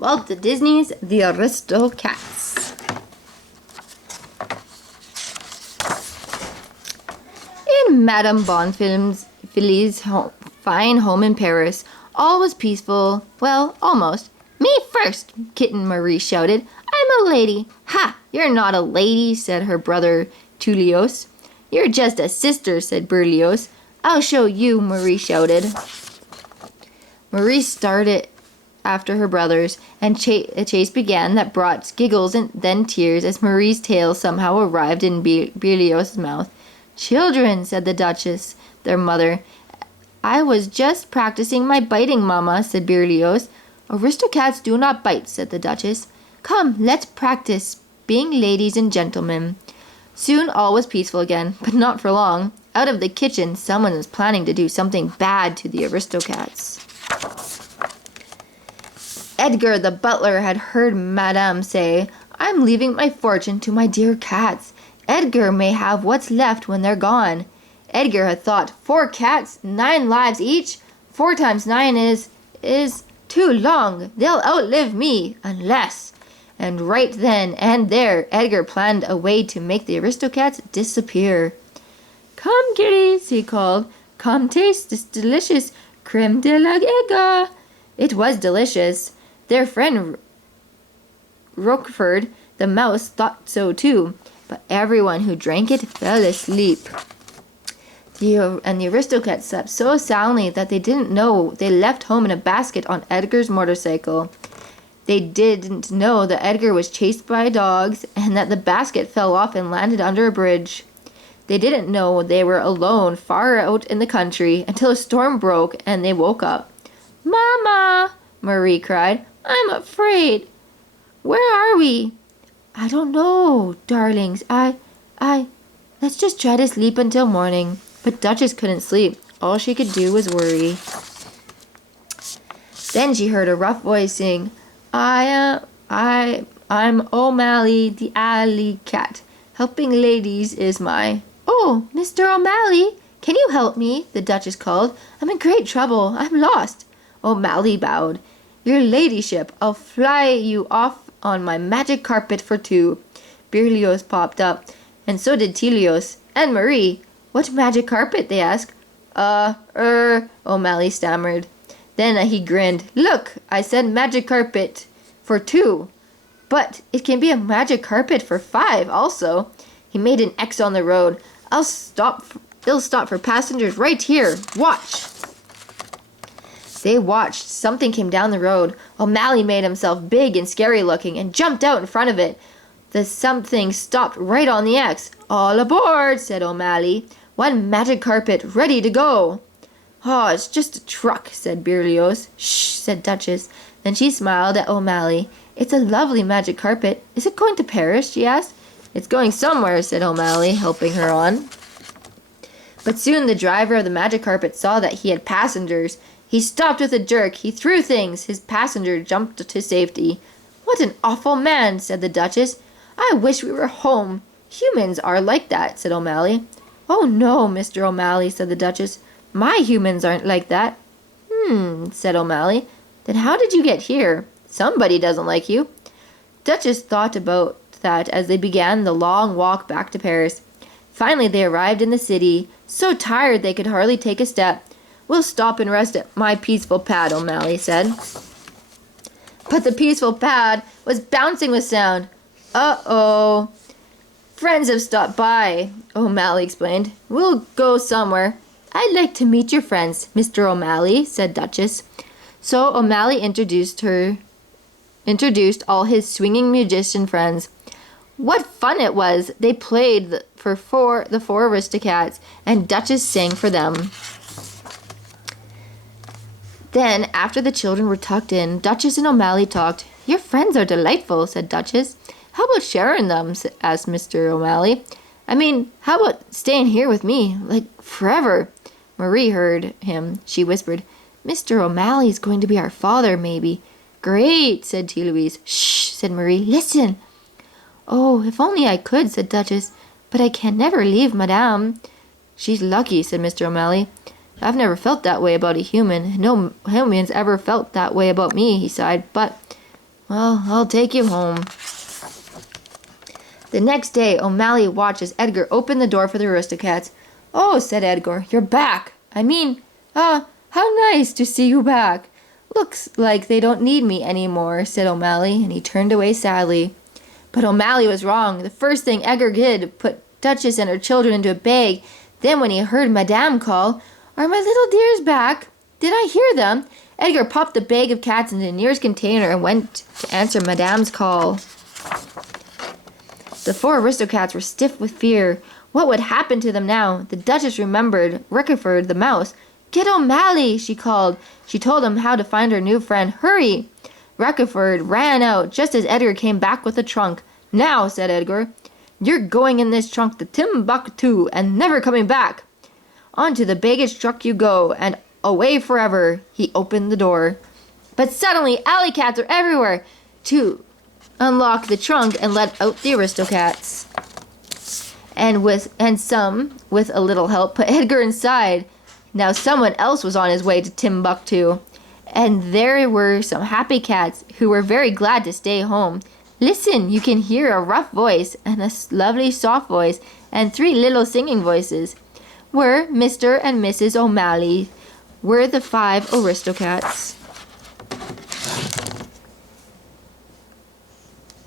Walt Disney's The Aristocats. In Madame Bonfil's fine home in Paris, all was peaceful. Well, almost. Me first, Kitten Marie shouted. I'm a lady. Ha! You're not a lady, said her brother Tullios. You're just a sister, said Berlioz. I'll show you, Marie shouted. Marie started after her brothers, and a chase began that brought giggles and then tears as Marie's tail somehow arrived in Berlioz's mouth. Children, said the Duchess, their mother. I was just practicing my biting, Mamma, said Berlioz. Aristocats do not bite, said the Duchess. Come, let's practice being ladies and gentlemen. Soon all was peaceful again, but not for long. Out of the kitchen, someone was planning to do something bad to the Aristocats. Edgar the butler had heard Madame say, I'm leaving my fortune to my dear cats. Edgar may have what's left when they're gone. Edgar had thought, 4 cats, 9 lives each? 4 times 9 is too long. They'll outlive me, unless... And right then and there, Edgar planned a way to make the Aristocats disappear. Come, kitties, he called. Come taste this delicious creme de la Edgar. It was delicious. Their friend Roquefort, the mouse, thought so too, but everyone who drank it fell asleep. The Aristocats slept so soundly that they didn't know they left home in a basket on Edgar's motorcycle. They didn't know that Edgar was chased by dogs and that the basket fell off and landed under a bridge. They didn't know they were alone far out in the country until a storm broke and they woke up. Mama, Marie cried, I'm afraid. Where are we? I don't know, darlings. Let's just try to sleep until morning. But Duchess couldn't sleep. All she could do was worry. Then she heard a rough voice sing, I'm Omalley the alley cat. Helping ladies is my... Oh, Mr. Omalley, can you help me? The Duchess called. I'm in great trouble. I'm lost. Omalley bowed. Your ladyship, I'll fly you off on my magic carpet for 2. Berlioz popped up, and so did Tullios. And Marie. What magic carpet? They asked. Omalley stammered. Then he grinned. Look, I said magic carpet for 2. But it can be a magic carpet for 5 also. He made an X on the road. They'll stop for passengers right here. Watch. They watched. Something came down the road. Omalley made himself big and scary looking and jumped out in front of it. The something stopped right on the X. All aboard, said Omalley. 1 magic carpet ready to go. Oh, it's just a truck, said Berlioz. Shh, said Duchess. Then she smiled at Omalley. It's a lovely magic carpet. Is it going to Paris? She asked. It's going somewhere, said Omalley, helping her on. But soon the driver of the magic carpet saw that he had passengers. He stopped with a jerk. He threw things. His passenger jumped to safety. What an awful man, said the Duchess. I wish we were home. Humans are like that, said Omalley. Oh no, Mr. Omalley, said the Duchess. My humans aren't like that. Said Omalley. Then how did you get here? Somebody doesn't like you. Duchess thought about that as they began the long walk back to Paris. Finally they arrived in the city, so tired they could hardly take a step. We'll stop and rest at my peaceful pad, Omalley said. But the peaceful pad was bouncing with sound. Uh-oh. Friends have stopped by, Omalley explained. We'll go somewhere. I'd like to meet your friends, Mr. Omalley, said Duchess. So Omalley introduced all his swinging musician friends. What fun it was! They played the 4 Aristocats, and Duchess sang for them. Then, after the children were tucked in, Duchess and Omalley talked. Your friends are delightful, said Duchess. How about sharing them? Asked Mr. Omalley. I mean, how about staying here with me, like forever? Marie heard him. She whispered, Mr. O'Malley's going to be our father, maybe. Great, said T. Louise. Shh, said Marie. Listen. Oh, if only I could, said Duchess. But I can never leave Madame. She's lucky, said Mr. Omalley. I've never felt that way about a human. No human's ever felt that way about me, he sighed. But Well, I'll take you home. The next day, Omalley watched as Edgar opened the door for the Aristocats. Oh, said Edgar, you're back. How nice to see you back. Looks like they don't need me anymore, said Omalley, and he turned away sadly. But Omalley was wrong. The first thing Edgar did put Duchess and her children into a bag. Then when he heard Madame call, "Are my little dears back? Did I hear them?" Edgar popped the bag of cats into the nearest container and went to answer Madame's call. The 4 Aristocats were stiff with fear. What would happen to them now? The Duchess remembered Rickerford the mouse. "Get Omalley," she called. She told him how to find her new friend. "Hurry!" Rickerford ran out just as Edgar came back with a trunk. "Now," said Edgar, "you're going in this trunk to Timbuktu and never coming back. Onto the baggage truck you go, and away forever." He opened the door. But suddenly, alley cats were everywhere to unlock the trunk and let out the Aristocats. And some, with a little help, put Edgar inside. Now someone else was on his way to Timbuktu. And there were some happy cats who were very glad to stay home. Listen, you can hear a rough voice and a lovely soft voice and 3 little singing voices. Were Mr. and Mrs. Omalley were the 5 Aristocats.